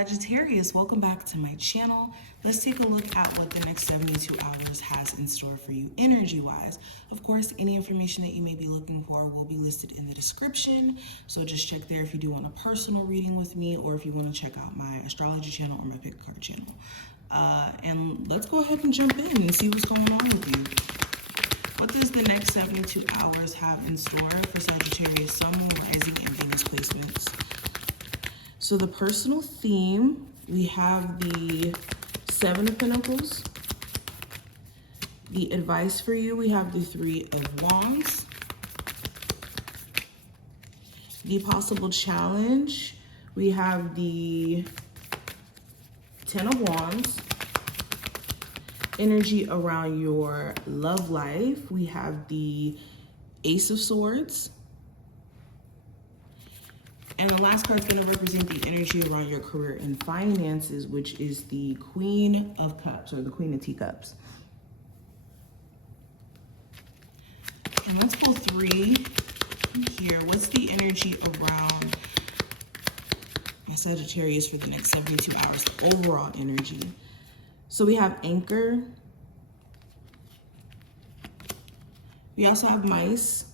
Sagittarius, welcome back to my channel. Let's take a look at what the next 72 hours has in store for you energy-wise. Of course, any information that you may be looking for will be listed in the description, so just check there if you do want a personal reading with me or if you want to check out my astrology channel or my pick a card channel. And let's go ahead and jump in and see what's going on with you. What does the next 72 hours have in store for Sagittarius, Sun, Moon, Rising, and Venus placements? So the personal theme, we have the Seven of Pentacles. The advice for you, we have the Three of Wands. The possible challenge, we have the Ten of Wands. Energy around your love life, we have the Ace of Swords. And the last card is going to represent the energy around your career and finances, which is the Queen of Cups or the Queen of Teacups. And let's pull three here. What's the energy around my Sagittarius for the next 72 hours? The overall energy. So we have Anchor. We also have Mice.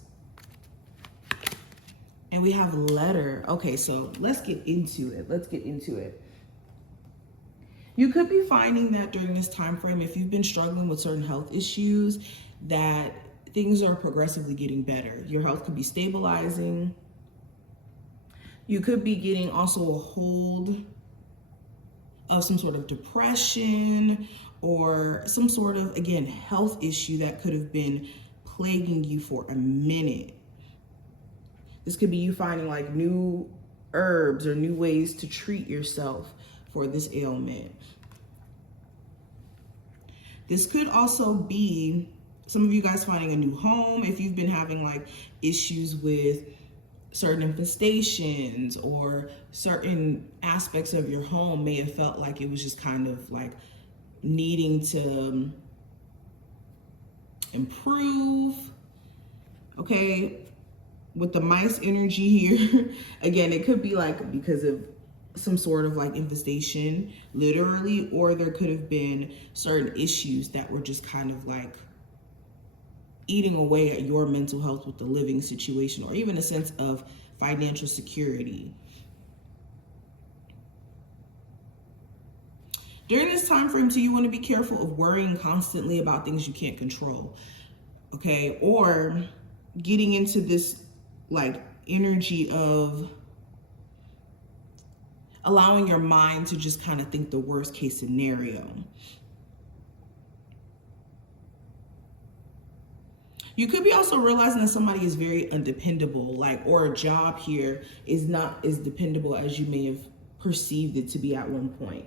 And we have Letter. Okay, so let's get into it. You could be finding that during this time frame, if you've been struggling with certain health issues, that things are progressively getting better. Your health could be stabilizing. You could be getting also a hold of some sort of depression or some sort of, again, health issue that could have been plaguing you for a minute. This could be you finding like new herbs or new ways to treat yourself for this ailment. This could also be some of you guys finding a new home if you've been having like issues with certain infestations or certain aspects of your home may have felt like it was just kind of like needing to improve. Okay. With the Mice energy here, again, it could be like because of some sort of like infestation, literally, or there could have been certain issues that were just kind of like eating away at your mental health with the living situation, or even a sense of financial security. During this time frame too, you want to be careful of worrying constantly about things you can't control, okay? Or getting into this like energy of allowing your mind to just kind of think the worst case scenario. You could be also realizing that somebody is very undependable, like, or a job here is not as dependable as you may have perceived it to be at one point.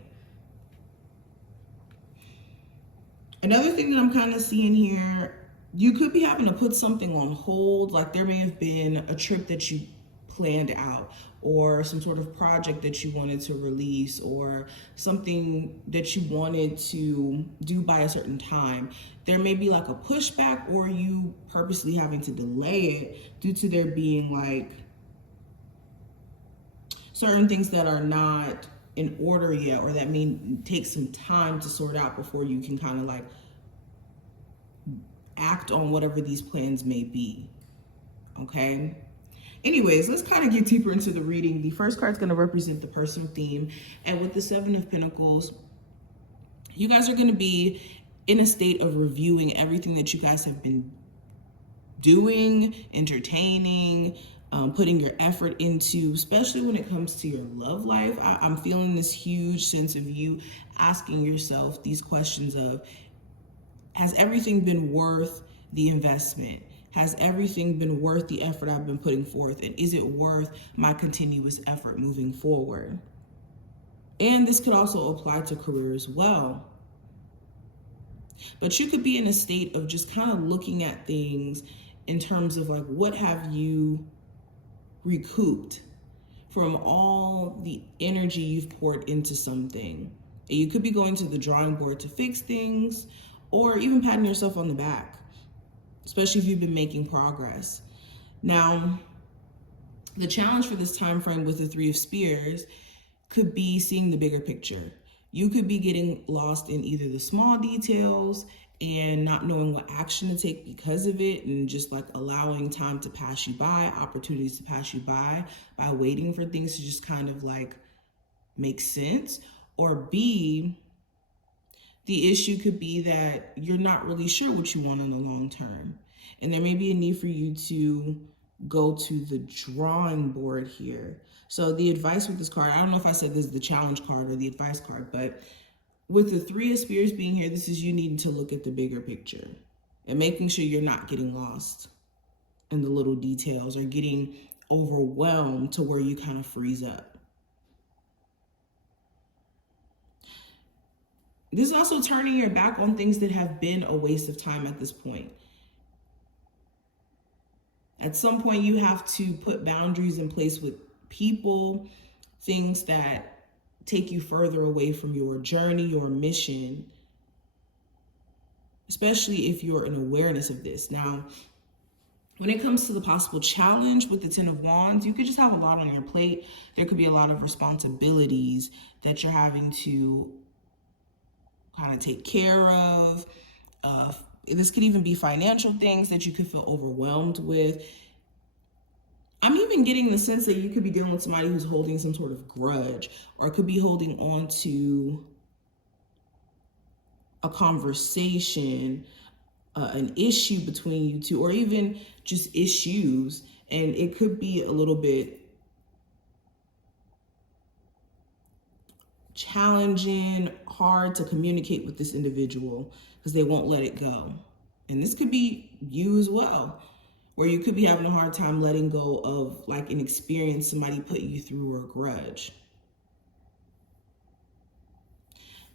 Another thing that I'm kind of seeing here, you could be having to put something on hold, like there may have been a trip that you planned out or some sort of project that you wanted to release or something that you wanted to do by a certain time. There may be like a pushback or you purposely having to delay it due to there being like certain things that are not in order yet or that may take some time to sort out before you can kind of like act on whatever these plans may be, okay? Anyways, let's kind of get deeper into the reading. The first card is going to represent the personal theme. And with the Seven of Pentacles, you guys are going to be in a state of reviewing everything that you guys have been doing, entertaining, putting your effort into, especially when it comes to your love life. I'm feeling this huge sense of you asking yourself these questions of, has everything been worth the investment? Has everything been worth the effort I've been putting forth? And is it worth my continuous effort moving forward? And this could also apply to career as well. But you could be in a state of just kind of looking at things in terms of like, what have you recouped from all the energy you've poured into something? And you could be going to the drawing board to fix things, or even patting yourself on the back, especially if you've been making progress. Now, the challenge for this time frame with the Three of Spears could be seeing the bigger picture. You could be getting lost in either the small details and not knowing what action to take because of it, and just like allowing time to pass you by, opportunities to pass you by waiting for things to just kind of like make sense. Or B, the issue could be that you're not really sure what you want in the long term. And there may be a need for you to go to the drawing board here. So the advice with this card, I don't know if I said this is the challenge card or the advice card, but with the Three of Spears being here, this is you needing to look at the bigger picture and making sure you're not getting lost in the little details or getting overwhelmed to where you kind of freeze up. This is also turning your back on things that have been a waste of time at this point. At some point, you have to put boundaries in place with people, things that take you further away from your journey, your mission, especially if you're in awareness of this. Now, when it comes to the possible challenge with the Ten of Wands, you could just have a lot on your plate. There could be a lot of responsibilities that you're having to kind of take care of. This could even be financial things that you could feel overwhelmed with. I'm even getting the sense that you could be dealing with somebody who's holding some sort of grudge, or could be holding on to a conversation, an issue between you two, or even just issues. And it could be a little bit challenging, hard to communicate with this individual because they won't let it go. And this could be you as well, where you could be having a hard time letting go of like an experience somebody put you through, or a grudge.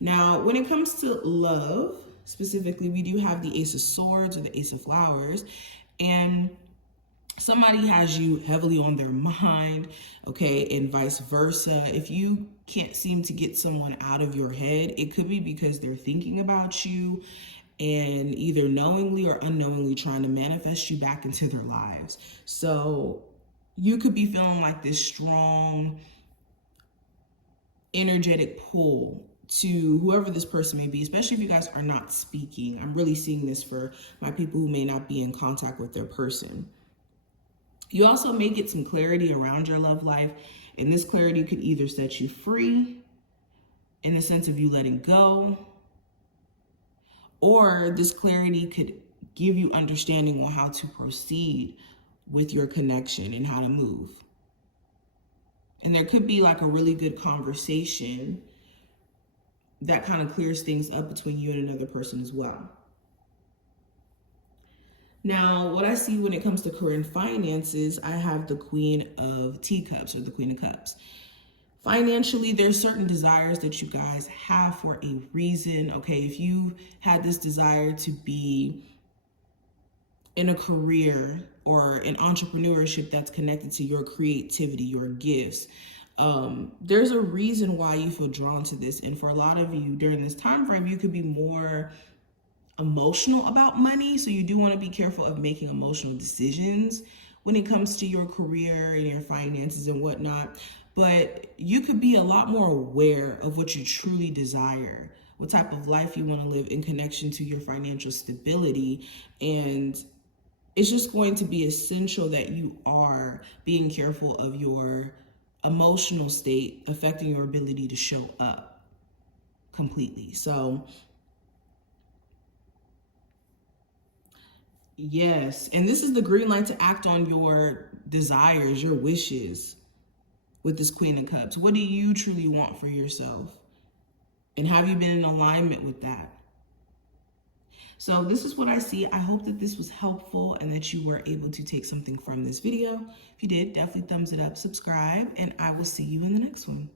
Now, when it comes to love, specifically, we do have the Ace of Swords or the Ace of Flowers, and somebody has you heavily on their mind, okay, and vice versa. If you can't seem to get someone out of your head, it could be because they're thinking about you and either knowingly or unknowingly trying to manifest you back into their lives. So you could be feeling like this strong, energetic pull to whoever this person may be, especially if you guys are not speaking. I'm really seeing this for my people who may not be in contact with their person. You also may get some clarity around your love life, and this clarity could either set you free in the sense of you letting go, or this clarity could give you understanding on how to proceed with your connection and how to move. And there could be like a really good conversation that kind of clears things up between you and another person as well. Now, what I see when it comes to career and finances, I have the Queen of Teacups, or the Queen of Cups. Financially, there's certain desires that you guys have for a reason, okay? If you had this desire to be in a career or an entrepreneurship that's connected to your creativity, your gifts, there's a reason why you feel drawn to this. And for a lot of you during this time frame, you could be more emotional about money. So you do want to be careful of making emotional decisions when it comes to your career and your finances and whatnot. But you could be a lot more aware of what you truly desire, what type of life you want to live in connection to your financial stability. And it's just going to be essential that you are being careful of your emotional state affecting your ability to show up completely. So yes, and this is the green light to act on your desires, your wishes with this Queen of Cups. What do you truly want for yourself? And have you been in alignment with that? So this is what I see. I hope that this was helpful and that you were able to take something from this video. If you did, definitely thumbs it up, subscribe, and I will see you in the next one.